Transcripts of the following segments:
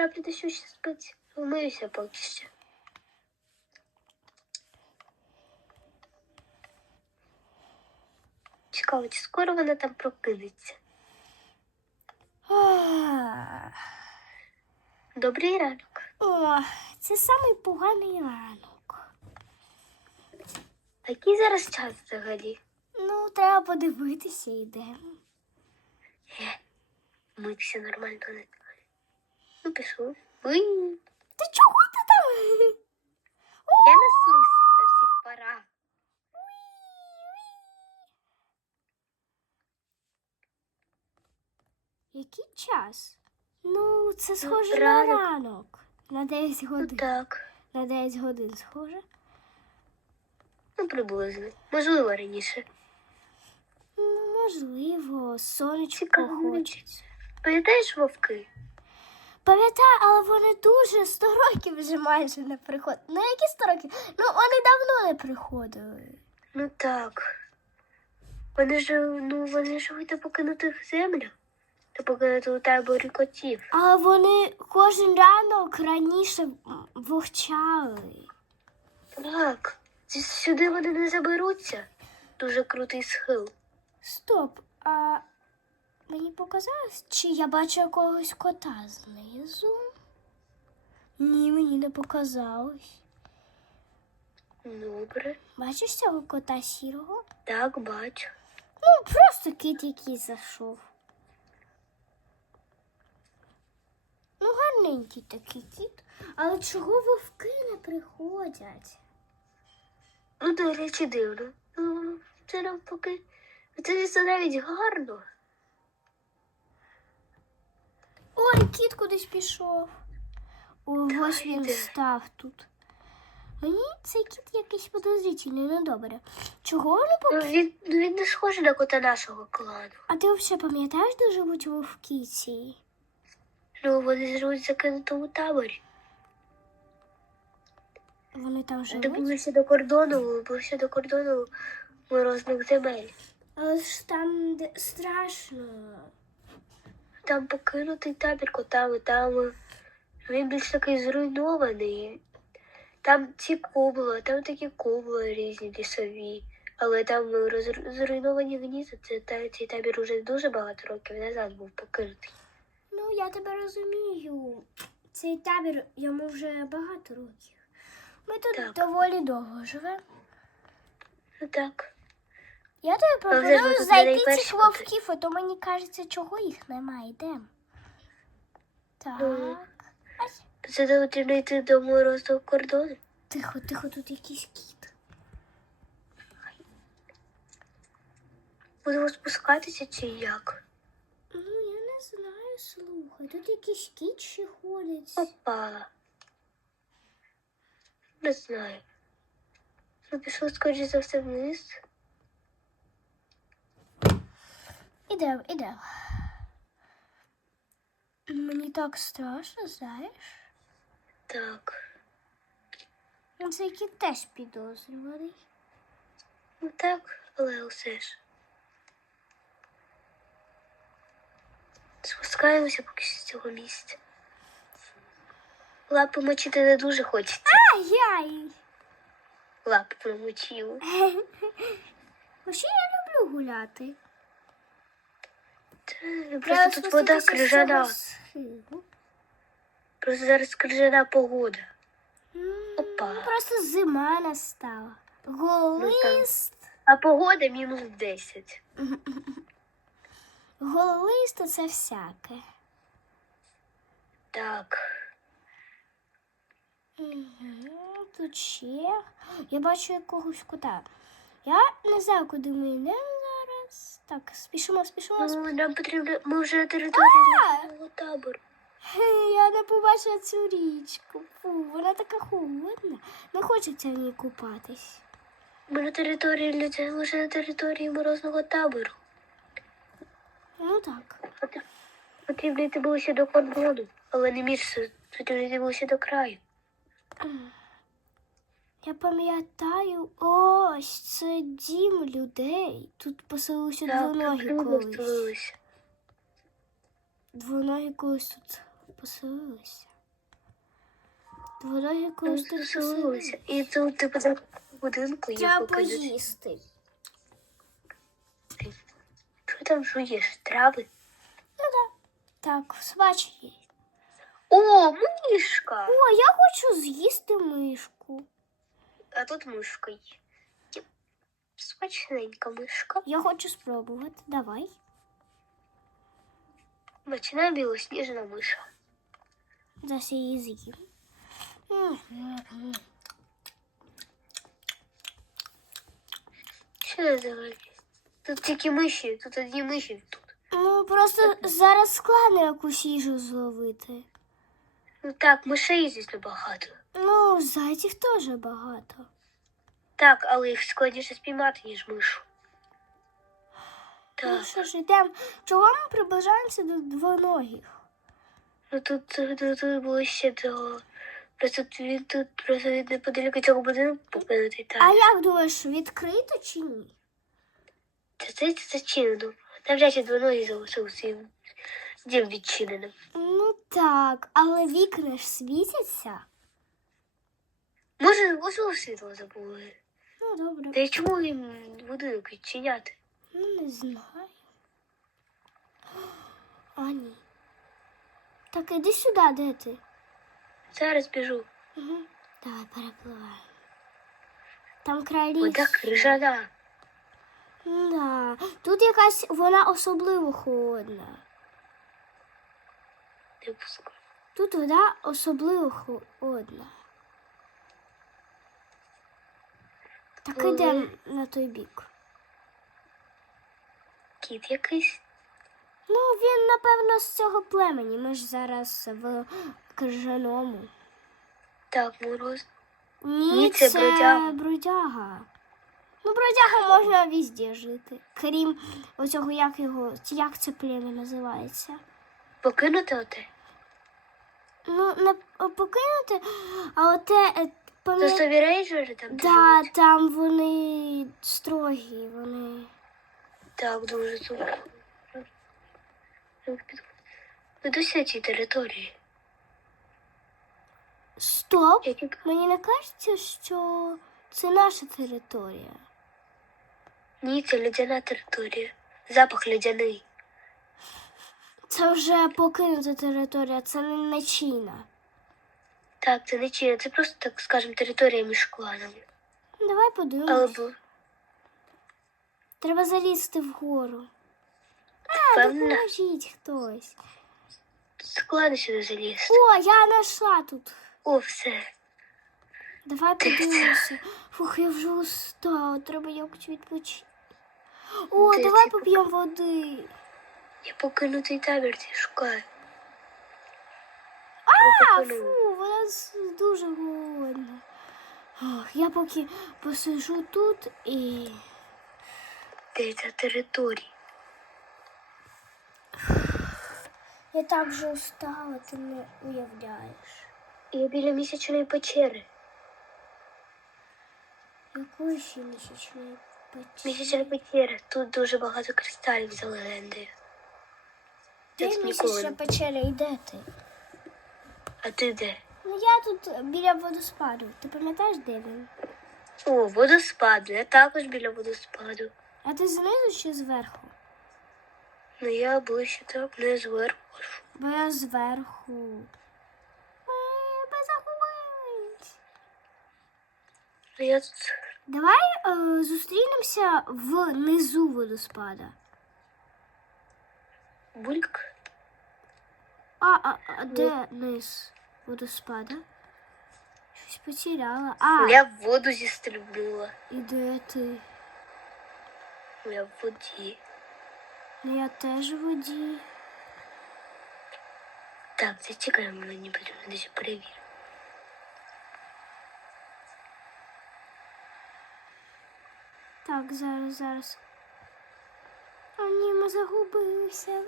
потрапити сюди спить. Вмиюся поки що. Цікаво, чи скоро вона там прокинеться. Добрий ранок. О, це самий поганий ранок. Який зараз час взагалі? Ну, треба подивитися, йдемо. Е, Митися нормально не Ну. Уй, Ти чого ти там? я несусь на всіх парах. Який час? Ну, це схоже на ранок. ранок. На 10 Ну годин. так, На 10 годин схоже. ну приблизно. Можливо, раніше. Ну, можливо, сонечко Цікаво. хочеться. Пам'ятаєш вовки? Пам'ятаю, але вони дуже 100 років вже майже не приходять. Ну, які 100 років? Ну, вони давно не приходили. Ну так. Вони ж ну вони живуть на покинутих землях. На покинутому таборі котів. А вони кожен ранок раніше вовчали. Так. Сюди вони не заберуться. Дуже крутий схил. Стоп, а мені показалось, чи я бачу якогось кота знизу? Ні, мені не показалось. Добре. Бачиш цього кота сірого? Так, бачу. Ну, просто кит, який зайшов. Ну, гарненький такий кіт. Але чого вовки не приходять? Ну, до речі, дивно. Ну, це навпаки. Це навіть гарно. Ой, кіт кудись пішов. О, ось він став тут. Мені цей кіт якийсь подозрительний, недобре. Чого по... Ну, він, ну, він не схожий на кота нашого клану. А ти взагалі пам'ятаєш, де живуть вовки ці? Ну, вони живуть в закинутому таборі. Вони там живуть? Добулися до кордону, ближче до кордону морозних земель. Але ж там де страшно. Там покинутий табір котами, там е, він більш такий зруйнований. Там ці кубла, там такі кубла різні лісові. Але там е, зруйновані гнізда, це та цей табір уже дуже багато років назад був покинутий. Ну, я тебе розумію. Цей табір йому вже багато років. Ми тут Так. доволі довго живемо. Ну так. Я тобі ми пропоную тут знайти цих вовків, а то мені кажеться, чого їх немає. Йдемо. Так. Ну. Ай, Це потрібно йти до морозного кордону. Тихо, тихо, тут якийсь кіт. Будемо спускатися чи як? Ну, я не знаю, слухай. Тут якийсь кіт ще ходить. Опа. Не знаю. Ну, пішов, скоріше за все, вниз. Ідемо, ідемо. Мені так страшно, знаєш? Так. Ну, Цей кіт теж підозрюваний. Ну так, але все ж. Спускаємося поки що з цього місця. Лапи мочити не дуже хочеться. Ай-яй! Лапи промочили. Вообще я люблю гуляти. Просто тут вода крижана. Просто зараз крижана погода. Опа. Просто зима настала. Гололист. А погода мінус 10. Гололист це всяке. Так. Тут ще. Я бачу якогось кота. Я не знаю, куди ми йдемо. Так, спішимо, спішимо. спішимо. Ну, нам потрібно. Ми вже на території табору. Я не побачила цю річку. Фу, вона така холодна. Не хочеться в ній купатись. Ми на території людей, ми вже на території морозного табору. Ну так. Потрібно йти ближче до кордону, але не між потрібно йти ближче до краю. Я пам'ятаю, ось це дім людей. Тут поселилися двоногі колись. Двоногі колись тут поселилися. Двоногі когось тут заселилися. І тут типу будинку є Треба поїсти. Що там жуєш? Трави? Ну, Так, собачі є. О, мишка! О, я хочу з'їсти мишку. А тут мишка є. Є Смачненька мишка. Я хочу спробувати. Давай. Смачна білосніжна миша. Зараз я її з'їм. Що це взагалі? Тут тільки миші, тут одні миші тут. Ну, просто зараз складно якусь їжу зловити. Ну так, мишей здесь небагато. Ну, зайців теж багато. Так, але їх складніше спіймати, ніж мишу. Ну що ж, йдемо. Чого ми приближаємося до двоногих? ну тут, тут, тут було ще до. Просто він тут просто від неподаліку цього будинку покинутий А як думаєш, відкрито чи ні? Це це це зачинено. Там вряд двоногі залишився і дім відчиненим. Ну так, але вікна ж світяться. Може, ось світло забули. Ну, добре. Та й чому їм будинок відчиняти? Ну, не знаю. А, ні. Так, іди сюди, де ти? Зараз біжу. Угу. Давай перепливаємо. Там край лісу. крижана. Да. Тут якась вона особливо холодна. Не пускай. Тут вода особливо холодна. Так Коли- ідемо на той бік. Кіт якийсь. Ну, він, напевно, з цього племені. Ми ж зараз в крижаному. Так, мороз. Ні, Ні, це бродяга. бродяга. Ну, бродяга можна везде жити. Крім оцього, як його, як це плем'я називається. Покинути оте. Ну, не покинути, а оте е, То пам'ят... рейнджери там Да, живуть? там вони строгі, вони. Так, дуже сумно. Ведуся на цій території. Стоп! Мені не кажеться, що це наша територія. Ні, це льодяна територія. Запах льодяний. Це вже покинута територія, це не начина. Так, це не Чия, це просто, так скажемо, територія між кланами. Давай Але подивимось. б Треба залізти вгору. певно, Допоможіть хтось. складно сюди залізти. О, я знайшла тут. О, все. Давай подивимося. Фух, я вже устала, треба якось відпочити. О, Де давай ти? поп'ємо води. Я покинутий табір цей шукаю. А, фу, вона дуже голодна. Ох, я поки посижу тут і. Де ця територія? Я так вже устала, ти не уявляєш. Я біля місячної печери. Якої ще місячної Місячна печера. Тут дуже багато кристалів за легендою. Я Де місячна печера і де ти? А ти де? Ну я тут біля водоспаду. Ти пам'ятаєш, де він? О, водоспад. Я також біля водоспаду. А ти знизу чи зверху? Ну я ближче так, не зверху. Бо я зверху. Ми ми загубились. Ну я тут. Давай е, зустрінемося внизу водоспада. Бульк. А, а, а де низ водоспада? Щось потеряла. А, Я в воду зістрибнула. і де ти? Я в воді. Ну я теж в воді. Так, зачекай, мені потрібно десь перевірити. Так, зараз, зараз. О, ні, ми загубилися.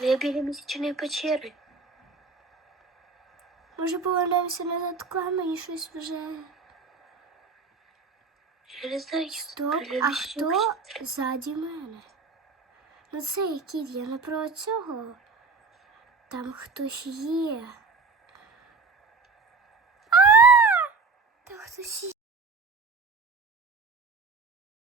Ну, Я біля місячної печери. Може повернемося назад камені щось вже. Я не знаю, Стоп, а хто ззаді мене? Ну це кіт, я не про цього. Там хтось є. А! Там хтось є.